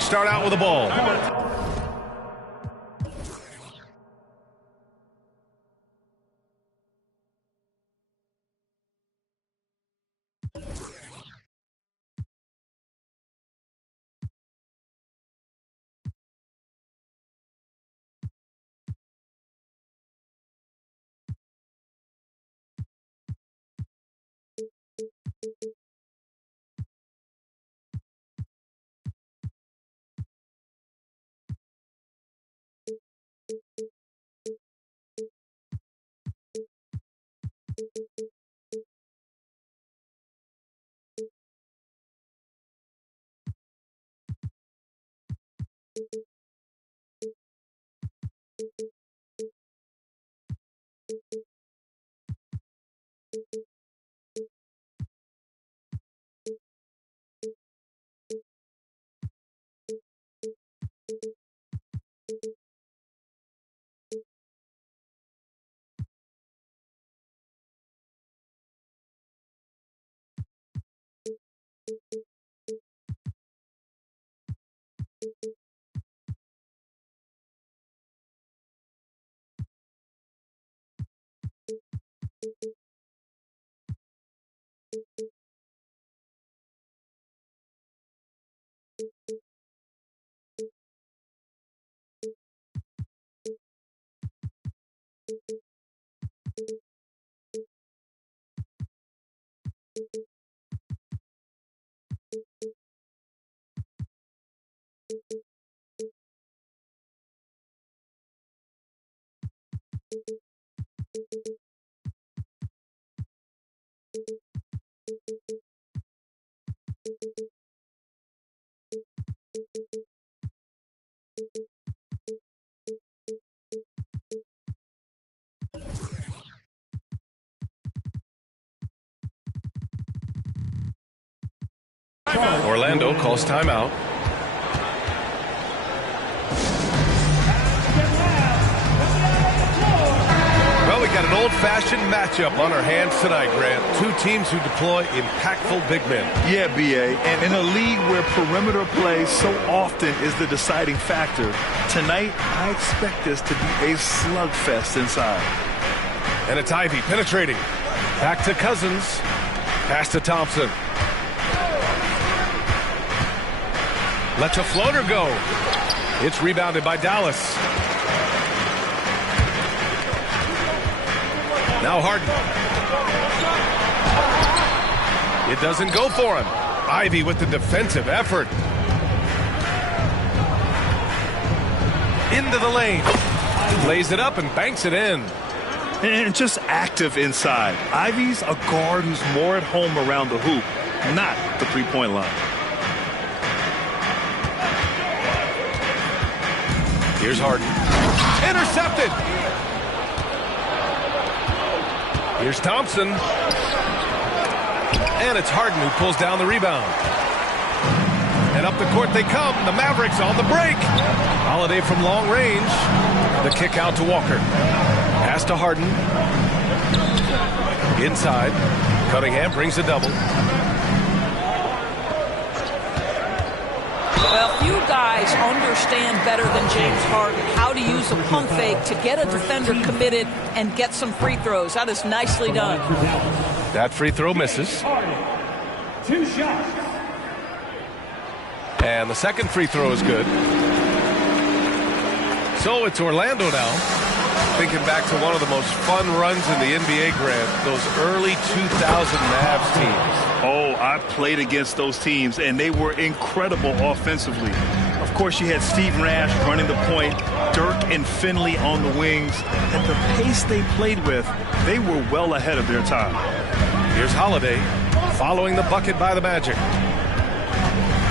Start out with the ball. Orlando calls timeout. Well, we got an old-fashioned matchup on our hands tonight, Grant. Two teams who deploy impactful big men. Yeah, B.A., and in a league where perimeter play so often is the deciding factor, tonight I expect this to be a slugfest inside. And it's Ivey penetrating. Back to Cousins. Pass to Thompson. Lets a floater go. It's rebounded by Dallas. Now Harden. It doesn't go for him. Ivey with the defensive effort. Into the lane. Lays it up and banks it in. And just active inside. Ivey's a guard who's more at home around the hoop, not the three-point line. Here's Harden. Intercepted. Here's Thompson. And it's Harden who pulls down the rebound. And up the court they come. The Mavericks on the break. Holiday from long range. The kick out to Walker. Pass to Harden. Inside. Cunningham brings a double. Well, few guys understand better than James Harden how to use a pump fake to get a defender committed and get some free throws. That is nicely done. That free throw misses. 2 shots. And the second free throw is good. So it's Orlando now. Thinking back to one of the most fun runs in the NBA, Grant, those early 2000 Mavs teams. Oh, I played against those teams, and they were incredible offensively. Of course, you had Steve Nash running the point, Dirk and Finley on the wings. At the pace they played with, they were well ahead of their time. Here's Holiday following the bucket by the Magic.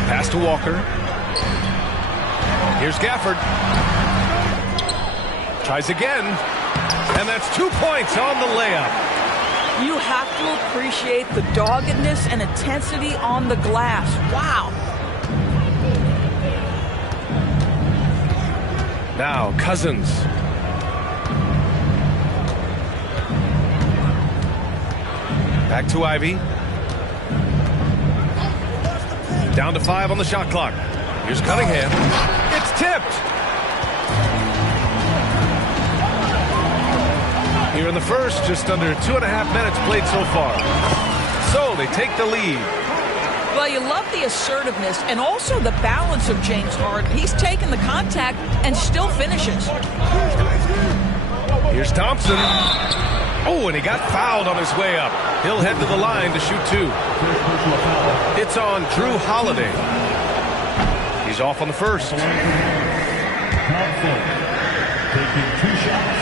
Pass to Walker. Here's Gafford. Tries again. And that's 2 points on the layup. You have to appreciate the doggedness and intensity on the glass. Wow. Now Cousins. Back to Ivy. Down to 5 on the shot clock. Here's Cunningham. It's tipped. Here in the first, just under 2.5 minutes played so far. So they take the lead. Well, you love the assertiveness and also the balance of James Harden. He's taken the contact and still finishes. Here's Thompson. Oh, and he got fouled on his way up. He'll head to the line to shoot 2. It's on Drew Holiday. He's off on the first. Taking 2 shots.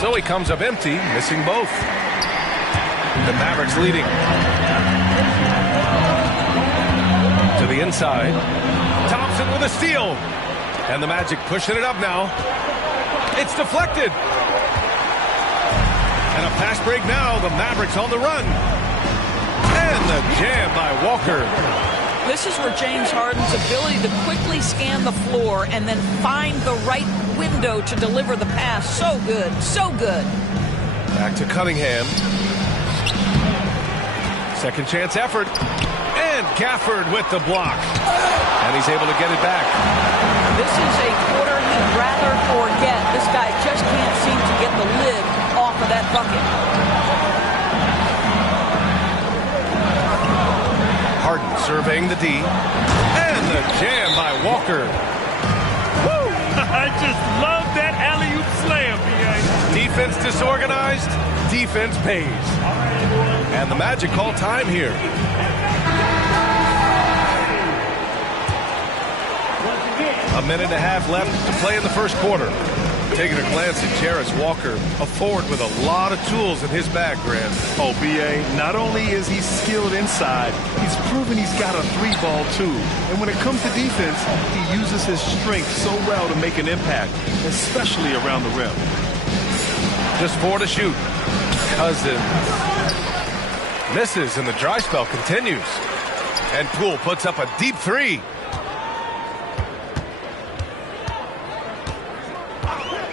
So he comes up empty, missing both. The Mavericks leading. To the inside. Thompson with a steal. And the Magic pushing it up now. It's deflected. And a fast break now. The Mavericks on the run. And the jam by Walker. This is where James Harden's ability to quickly scan the floor and then find the right window to deliver the pass. So good. So good. Back to Cunningham. Second chance effort. And Gafford with the block. And he's able to get it back. This is a quarter he'd rather forget. This guy just can't seem to get the lid off of that bucket. Harden surveying the D. And the jam by Walker. Woo! I just love that alley-oop slam, B.A. Defense disorganized. Defense pays. And the Magic call time here. A minute and a half left to play in the first quarter. Taking a glance at Jarace Walker, a forward with a lot of tools in his bag, Grant. Oh, B.A., not only is he skilled inside, he's proven he's got a 3-ball too. And when it comes to defense, he uses his strength so well to make an impact, especially around the rim. Just 4 to shoot. Cousins misses, and the dry spell continues. And Poole puts up a deep 3.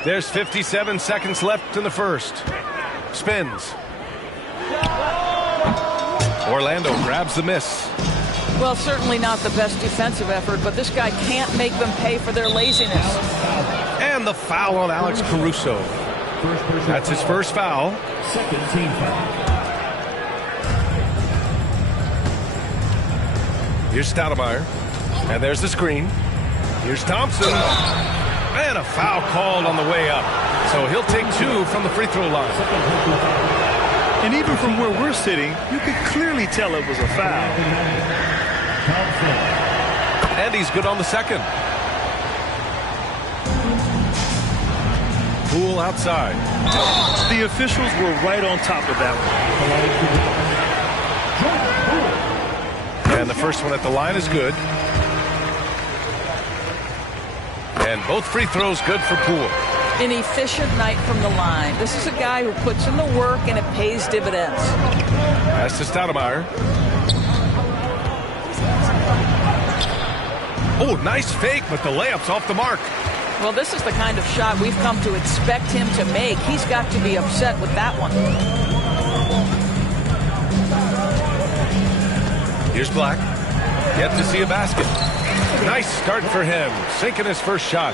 There's 57 seconds left in the first. Spins. Orlando grabs the miss. Well, certainly not the best defensive effort, but this guy can't make them pay for their laziness. And the foul on Alex Caruso. That's his first foul. Second team foul. Here's Stoudemire. And there's the screen. Here's Thompson. And a foul called on the way up. So he'll take 2 from the free throw line. And even from where we're sitting, you could clearly tell it was a foul. And he's good on the second. Poole outside. The officials were right on top of that one. And the first one at the line is good. And both free throws good for Poole. An efficient night from the line. This is a guy who puts in the work and it pays dividends. Pass to Stoudemire. Oh, nice fake, but the layup's off the mark. Well, this is the kind of shot we've come to expect him to make. He's got to be upset with that one. Here's Black. Yet to see a basket. Nice start for him, sinking his first shot.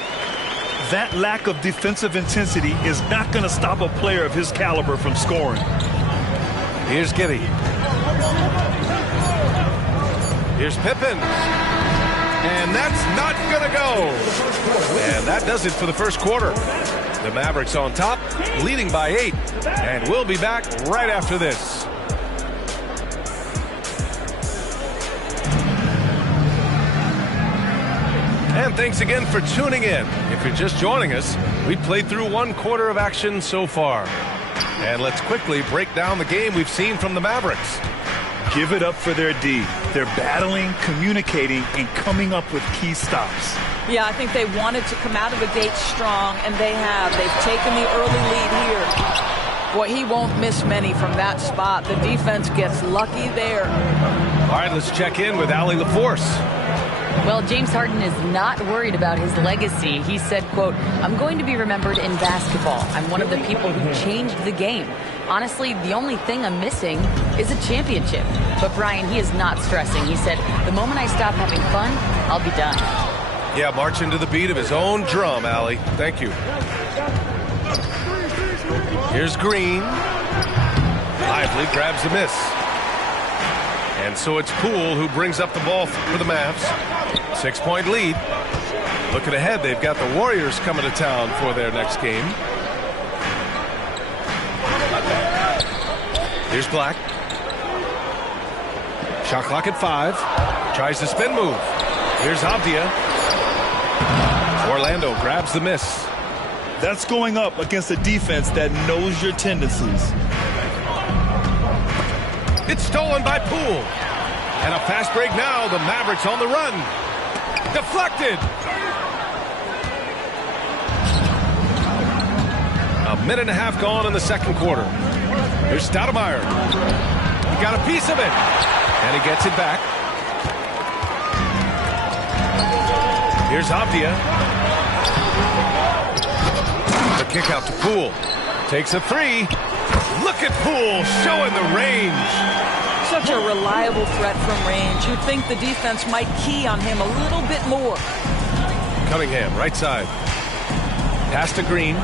That lack of defensive intensity is not going to stop a player of his caliber from scoring. Here's Giddey. Here's Pippen. And that's not going to go. And that does it for the first quarter. The Mavericks on top, leading by 8. And we'll be back right after this. And thanks again for tuning in. If you're just joining us, we've played through 1 quarter of action so far. And let's quickly break down the game we've seen from the Mavericks. Give it up for their D. They're battling, communicating, and coming up with key stops. Yeah, I think they wanted to come out of the gate strong, and they have. They've taken the early lead here. Boy, he won't miss many from that spot. The defense gets lucky there. All right, let's check in with Allie LaForce. Well, James Harden is not worried about his legacy. He said, quote, "I'm going to be remembered in basketball. I'm one of the people who changed the game. Honestly, the only thing I'm missing is a championship." But Brian, he is not stressing. He said, "The moment I stop having fun, I'll be done." Yeah, marching to the beat of his own drum, Allie. Thank you. Here's Green. Lively grabs a miss. And so it's Poole who brings up the ball for the Mavs. 6-point lead. Looking ahead, they've got the Warriors coming to town for their next game. Here's Black. Shot clock at 5. Tries the spin move. Here's Avdia. Orlando grabs the miss. That's going up against a defense that knows your tendencies. It's stolen by Poole. And a fast break now. The Mavericks on the run. Deflected. A minute and a half gone in the second quarter. Here's Stoudemire. He got a piece of it. And he gets it back. Here's Avdia. The kick out to Poole. Takes a 3. Look at Poole showing the range. Such a reliable threat from range. You'd think the defense might key on him a little bit more. Cunningham, right side. Pass to Green.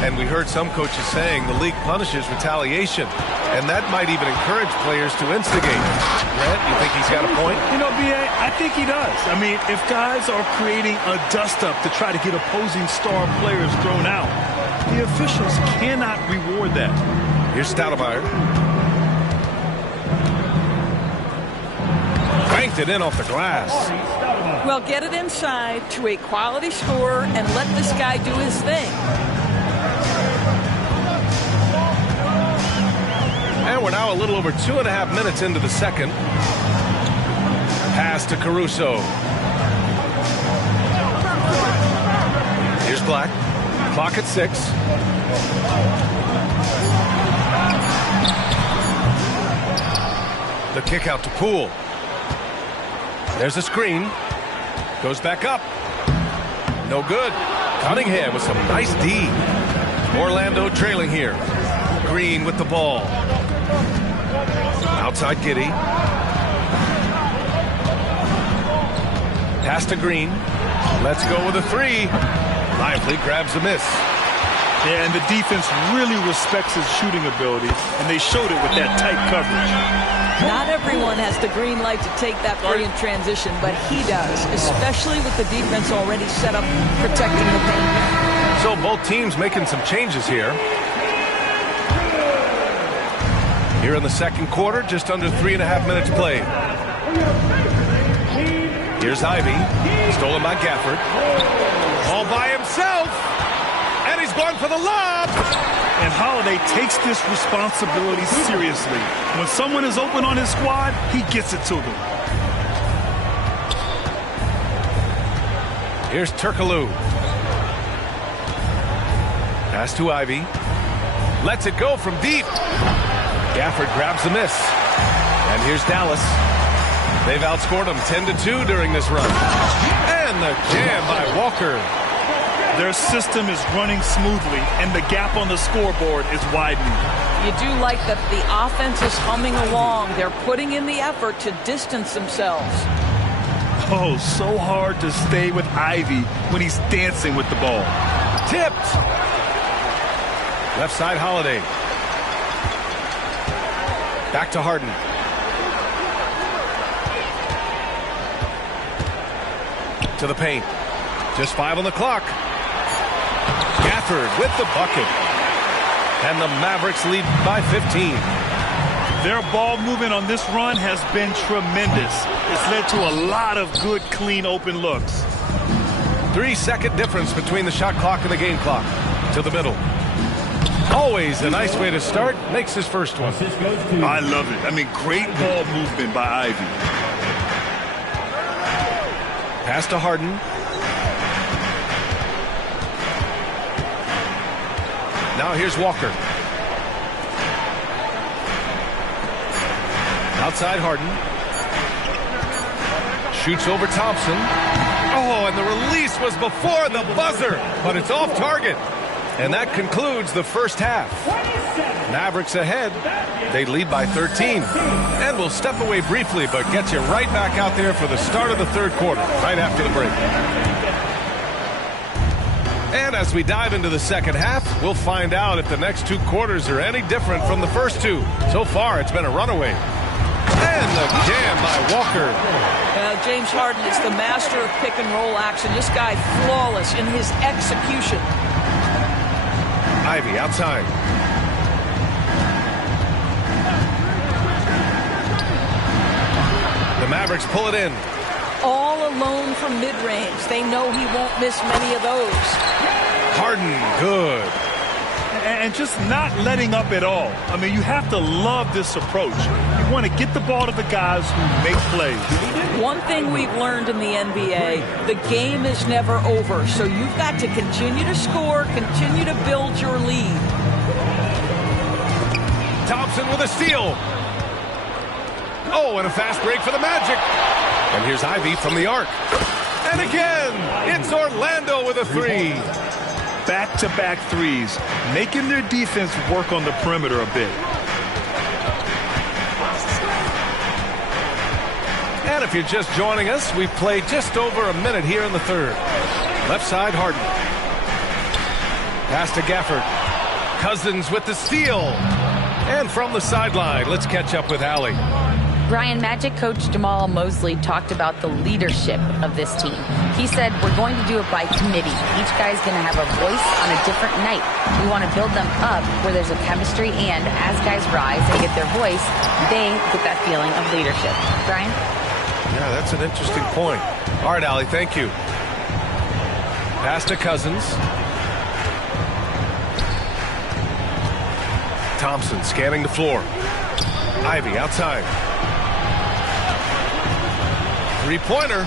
And we heard some coaches saying the league punishes retaliation. And that might even encourage players to instigate. Brett, you think he's got a point? You know, B.A., I think he does. I mean, if guys are creating a dust-up to try to get opposing star players thrown out, the officials cannot reward that. Here's Stoudemire. Banked it in off the glass. Well, get it inside to a quality scorer and let this guy do his thing. And we're now a little over 2.5 minutes into the second. Pass to Caruso. Here's Black. Clock at 6. The kick out to Poole. There's a screen. Goes back up. No good. Cunningham with some nice D. Orlando trailing here. Green with the ball. Outside Giddey. Pass to Green. Let's go with a 3. Lively grabs a miss. Yeah, and the defense really respects his shooting abilities, and they showed it with that tight coverage. Not everyone has the green light to take that play in transition, but he does, especially with the defense already set up protecting the paint. So both teams making some changes here. Here in the second quarter, just under 3.5 minutes played. Here's Ivy, stolen by Gafford. All by himself, and he's going for the lob. And Holiday takes this responsibility seriously. When someone is open on his squad, he gets it to them. Here's Turkoglu. Pass to Ivy. Lets it go from deep. Gafford grabs the miss. And here's Dallas. They've outscored them 10-2 during this run. And the jam by Walker. Their system is running smoothly, and the gap on the scoreboard is widening. You do like that the offense is humming along. They're putting in the effort to distance themselves. Oh, so hard to stay with Ivy when he's dancing with the ball. Tipped. Left side Holiday. Back to Harden. To the paint. Just 5 on the clock. Gafford with the bucket. And the Mavericks lead by 15. Their ball movement on this run has been tremendous. It's led to a lot of good, clean, open looks. 3-second difference between the shot clock and the game clock. To the middle. Always a nice way to start. Makes his first one. I love it. I mean, great ball movement by Ivey. Pass to Harden. Now here's Walker. Outside Harden. Shoots over Thompson. Oh, and the release was before the buzzer, but it's off target. And that concludes the first half. Mavericks ahead. They lead by 13. And we'll step away briefly, but get you right back out there for the start of the third quarter, right after the break. And as we dive into the second half, we'll find out if the next two quarters are any different from the first two. So far, it's been a runaway. And the jam by Walker. James Harden is the master of pick and roll action. This guy flawless in his execution. Ivey outside. The Mavericks pull it in. All alone from mid-range. They know he won't miss many of those. Harden, good. And just not letting up at all. I mean, you have to love this approach. You want to get the ball to the guys who make plays. One thing we've learned in the NBA, the game is never over. So you've got to continue to score, continue to build your lead. Thompson with a steal. Oh, and a fast break for the Magic. And here's Ivey from the arc. And again, it's Orlando with a three. Back-to-back threes, making their defense work on the perimeter a bit. And if you're just joining us, we've played just over a minute here in the third. Left side, Harden. Pass to Gafford. Cousins with the steal. And from the sideline, let's catch up with Allie. Brian, Magic coach Jamal Mosley talked about the leadership of this team. He said, we're going to do it by committee. Each guy's going to have a voice on a different night. We want to build them up where there's a chemistry, and as guys rise and get their voice, they get that feeling of leadership. Brian? Yeah, that's an interesting point. All right, Allie, thank you. Pass to Cousins. Thompson scanning the floor. Ivey outside. Three-pointer.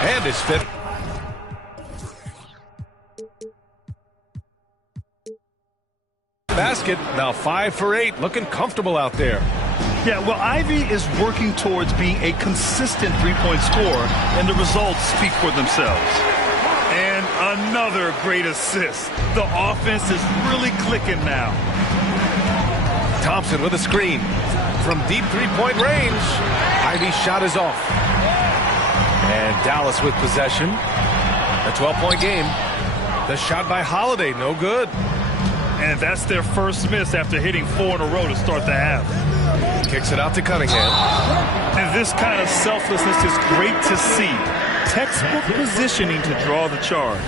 And his fifth. Basket. Now 5 for 8. Looking comfortable out there. Yeah, well, Ivey is working towards being a consistent three-point scorer, and the results speak for themselves. And another great assist. The offense is really clicking now. Thompson with a screen. From deep three-point range. Ivey's shot is off. And Dallas with possession. A 12-point game. The shot by Holiday, no good. And that's their first miss after hitting 4 in a row to start the half. Kicks it out to Cunningham. And this kind of selflessness is great to see. Textbook positioning to draw the charge.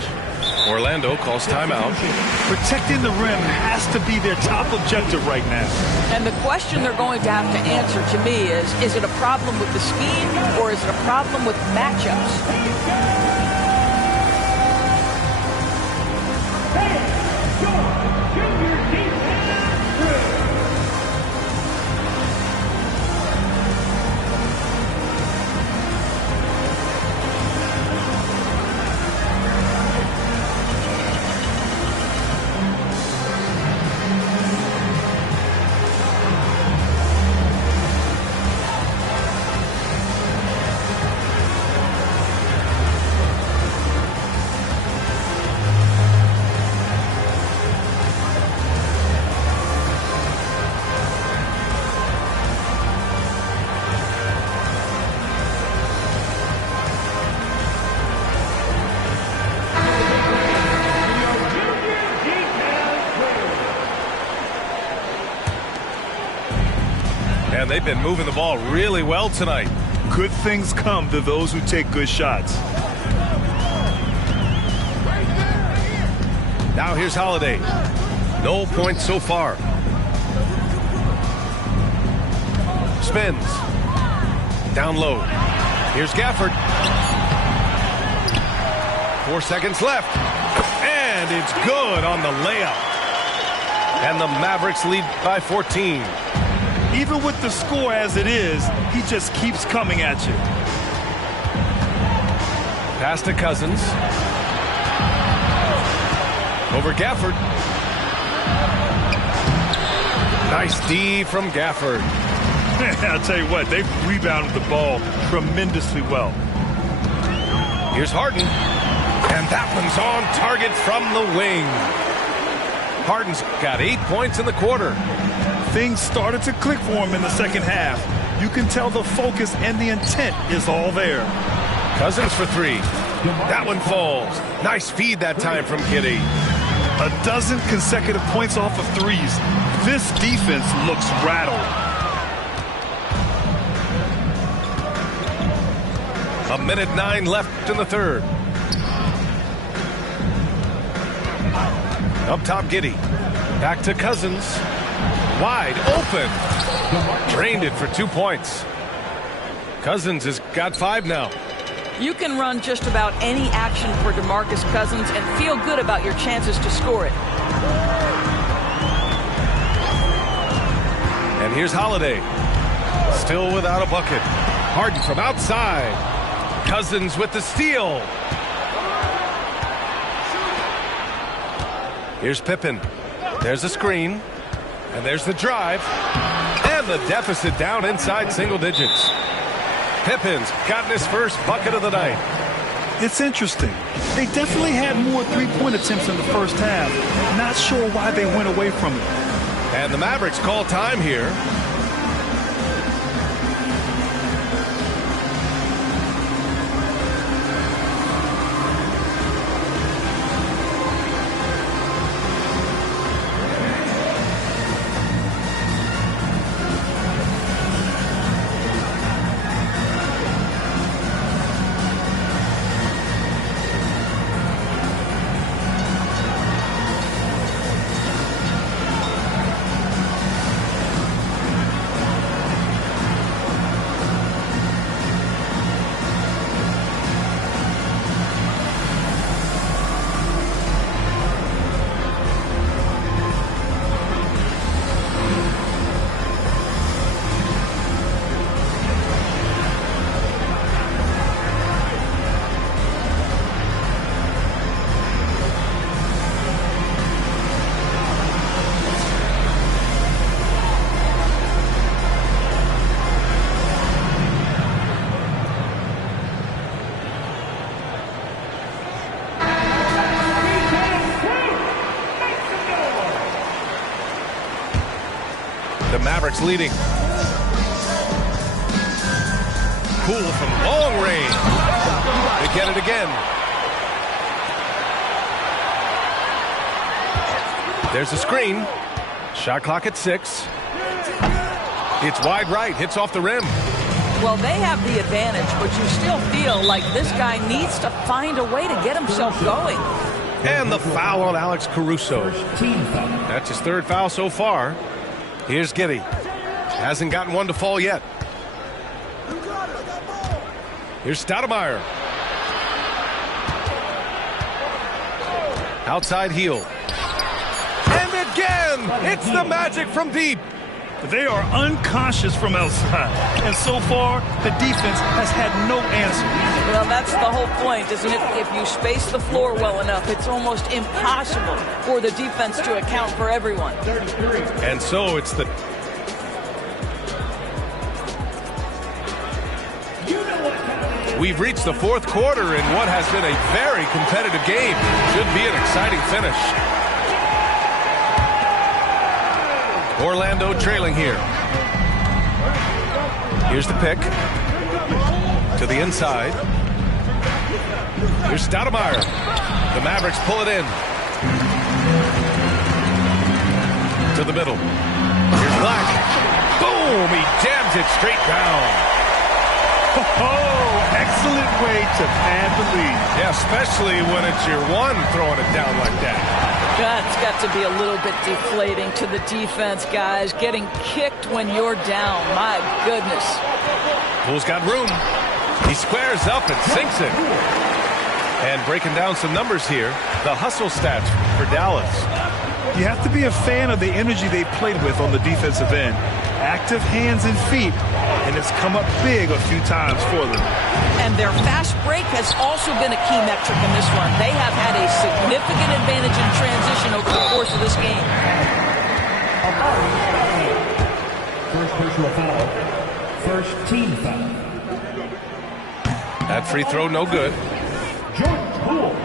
Orlando calls timeout. Protecting the rim has to be their top objective right now. And the question they're going to have to answer to me is it a problem with the scheme or is it a problem with matchups? And they've been moving the ball really well tonight. Good things come to those who take good shots. Now here's Holiday. No points so far. Spins. Down low. Here's Gafford. 4 seconds left. And it's good on the layup. And the Mavericks lead by 14. Even with the score as it is, he just keeps coming at you. Pass to Cousins. Over Gafford. Nice D from Gafford. I'll tell you what, they've rebounded the ball tremendously well. Here's Harden. And that one's on target from the wing. Harden's got 8 points in the quarter. Things started to click for him in the second half. You can tell the focus and the intent is all there. Cousins for three. That one falls. Nice feed that time from Giddey. 12 consecutive points off of threes. This defense looks rattled. A minute 9 left in the third. Up top, Giddey. Back to Cousins. Wide open. Drained it for 2 points. Cousins has got 5 now. You can run just about any action for DeMarcus Cousins and feel good about your chances to score it. And here's Holiday. Still without a bucket. Harden from outside. Cousins with the steal. Here's Pippen. There's a screen. And there's the drive. And the deficit down inside single digits. Pippen's gotten his first bucket of the night. It's interesting. They definitely had more three-point attempts in the first half. Not sure why they went away from it. And the Mavericks call time here. The Mavericks leading. Poole from long range. They get it again. There's a screen. Shot clock at 6. It's wide right. Hits off the rim. Well, they have the advantage, but you still feel like this guy needs to find a way to get himself going. And the foul on Alex Caruso. That's his 3rd foul so far. Here's Giddey. Hasn't gotten one to fall yet. Here's Stoudemire. Outside heel. And again, it's the Magic from deep. They are unconscious from outside. And so far, the defense has had no answer. Well, that's the whole point, isn't it? If you space the floor well enough, it's almost impossible for the defense to account for everyone. And so it's the... We've reached the 4th quarter in what has been a very competitive game. Should be an exciting finish. Orlando trailing here. Here's the pick. To the inside. Here's Stoudemire. The Mavericks pull it in. To the middle. Here's Black. Boom! He jams it straight down. Oh, excellent way to pad the lead. Yeah, especially when it's your one throwing it down like that. That's got to be a little bit deflating to the defense, guys. Getting kicked when you're down. My goodness. Poole's got room. He squares up and sinks it. And breaking down some numbers here, the hustle stats for Dallas. You have to be a fan of the energy they played with on the defensive end. Active hands and feet, and it's come up big a few times for them. And their fast break has also been a key metric in this one. They have had a significant advantage in transition over the course of this game. First personal foul. First team foul. That free throw no good. Jordan Poole.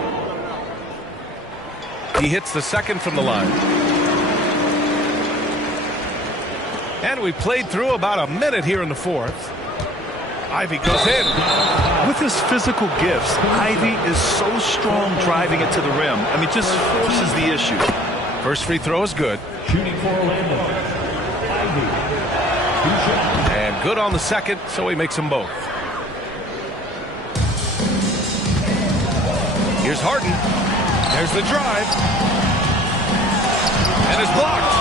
He hits the second from the line. And we played through about a minute here in the fourth. Ivey goes in. With his physical gifts, Ivey is so strong driving it to the rim. I mean, just forces the issue. First free throw is good. Shooting for Orlando. Ivey. 2 shots. And good on the second, so he makes them both. Here's Harden. There's the drive. And it's blocked.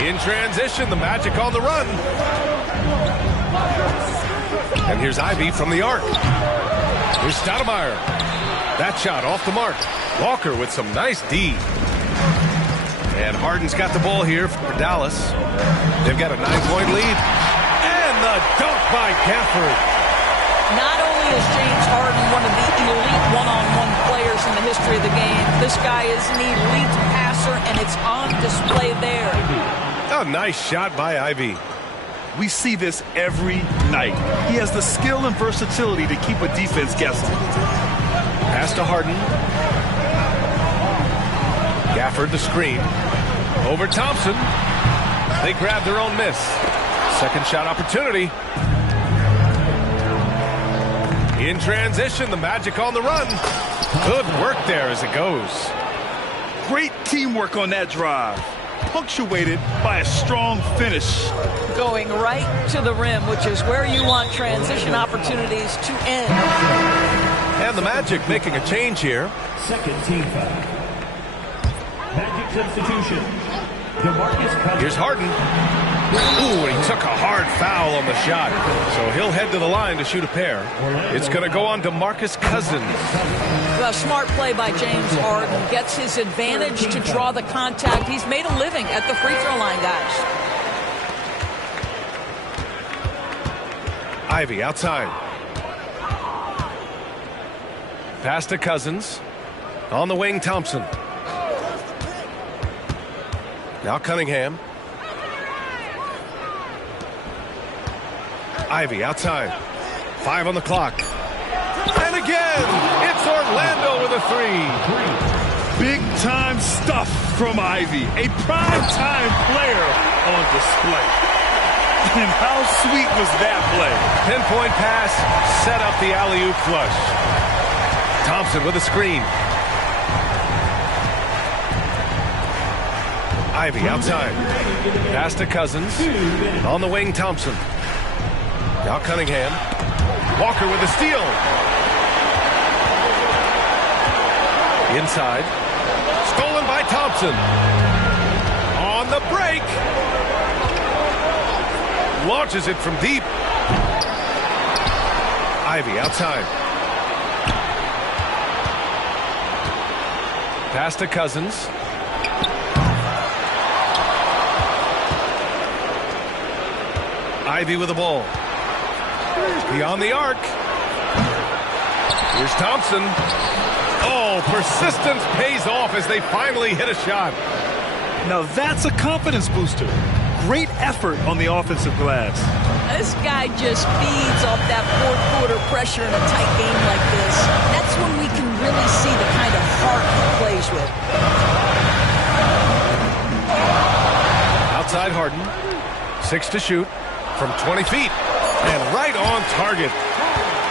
In transition, the Magic on the run. And here's Ivey from the arc. Here's Stoudemire. That shot off the mark. Walker with some nice D. And Harden's got the ball here for Dallas. They've got a 9-point lead. And the dunk by Gafford. Not only is James Harden one of the elite one-on-one players in the history of the game, this guy is an elite passer, and it's on display there. A nice shot by Ivey. We see this every night. He has the skill and versatility to keep a defense guessing. Pass to Harden. Gafford the screen. Over Thompson. They grab their own miss. Second shot opportunity. In transition, the Magic on the run. Good work there as it goes. Great teamwork on that drive. Punctuated by a strong finish. Going right to the rim, which is where you want transition opportunities to end. And the Magic making a change here. Second team foul. Magic substitution. DeMarcus Cousins. Here's Harden. Ooh, and he took a hard foul on the shot. So he'll head to the line to shoot a pair. It's going to go on DeMarcus Cousins. A smart play by James Harden. Gets his advantage to draw the contact. He's made a living at the free throw line, guys. Ivey outside. Pass to Cousins. On the wing, Thompson. Now Cunningham. Ivey outside. 5 on the clock. And again, it's Orlando with a 3. Big-time stuff from Ivey. A prime-time player on display. And how sweet was that play? Pinpoint pass, set up the alley-oop flush. Thompson with a screen. Ivey outside. Pass to Cousins. On the wing, Thompson. Now Cunningham. Walker with a steal. Inside. Stolen by Thompson. On the break. Launches it from deep. Ivey outside. Pass to Cousins. Ivey with the ball. Beyond the arc. Here's Thompson. Oh, persistence pays off as they finally hit a shot. Now that's a confidence booster. Great effort on the offensive glass. This guy just feeds off that fourth quarter pressure in a tight game like this. That's when we can really see the kind of heart he plays with. Outside Harden. 6 to shoot from 20 feet. And right on target.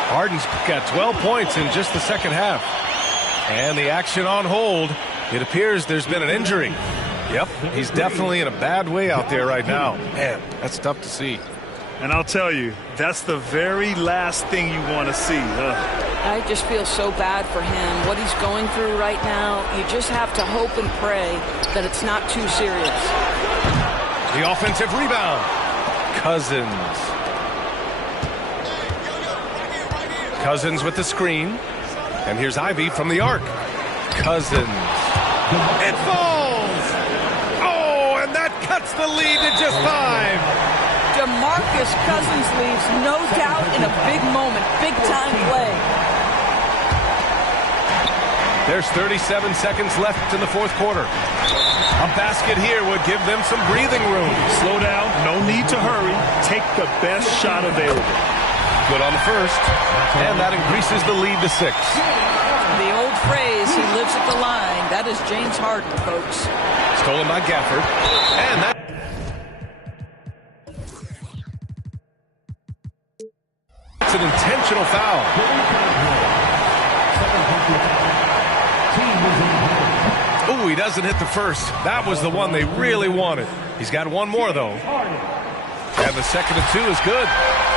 Harden's got 12 points in just the second half. And the action on hold. It appears there's been an injury. Yep, he's definitely in a bad way out there right now. Man, that's tough to see. And I'll tell you, that's the very last thing you want to see. I just feel so bad for him. What he's going through right now, you just have to hope and pray that it's not too serious. The offensive rebound. Cousins. Cousins with the screen. And here's Ivy from the arc. Cousins. It falls! Oh, and that cuts the lead to just 5. DeMarcus Cousins leaves no doubt in a big moment, big-time play. There's 37 seconds left in the fourth quarter. A basket here would give them some breathing room. Slow down, no need to hurry. Take the best shot available. Good on the first, and that increases the lead to 6. The old phrase, he lives at the line. That is James Harden, folks. Stolen by Gafford, and that... It's an intentional foul. Oh, he doesn't hit the first. That was the one they really wanted. He's got one more, though. And the second and 2 is good.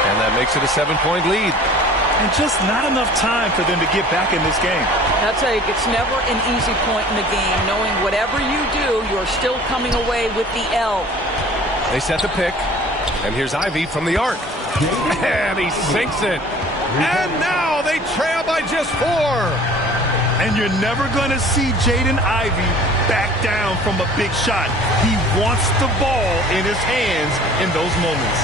And that makes it a 7-point lead. And just not enough time for them to get back in this game. I'll tell you, it's never an easy point in the game, knowing whatever you do, you're still coming away with the L. They set the pick. And here's Ivy from the arc. And he sinks it. And now they trail by just 4. And you're never going to see Jaden Ivey back down from a big shot. He wants the ball in his hands in those moments.